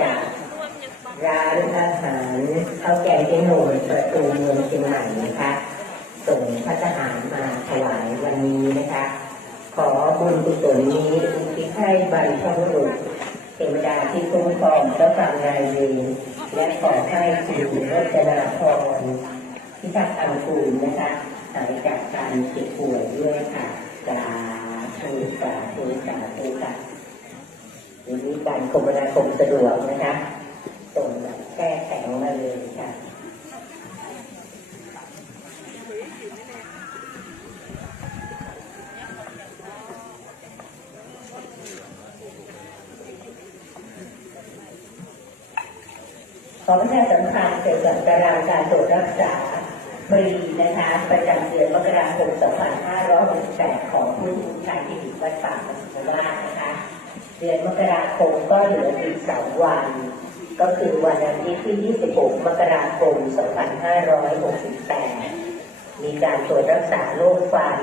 จาก ร้านอาหารข้าวแกงเจ๊หนุ่มประตูเมืองเชียงใหม่นะคะ ส่งพระทหารมาถวายวันนี้นะคะ ขอบุญกุศลนี้อุทิศให้บรรพบุรุษเทวดาที่คุ้มครองเจ้ากรรมนายเวรและขอให้สิ่งรจนาพรพิทักอังคูลนะคะหายจากการเจ็บป่วยด้วยค่ะสาธุสาธุสาธุค่ะ วันนี้การคมนาคมสะดวกนะคะส่งแบบแค่แข็งมาเลยค่ะขอประชาสัมพันธ์เกี่ยวกับตารางการตรวจรักษาฟรีนะคะ ประจำเดือนมกราคม 2568 ของผู้ที่ชายที่ดิวัดป่ามัสยิรานะคะ เดือนมกราคมก็เหลืออีกสองวัน ก็คือวันอาทิตย์ที่ 26 มกราคม 2568 มีการตรวจรักษาโรคฟัน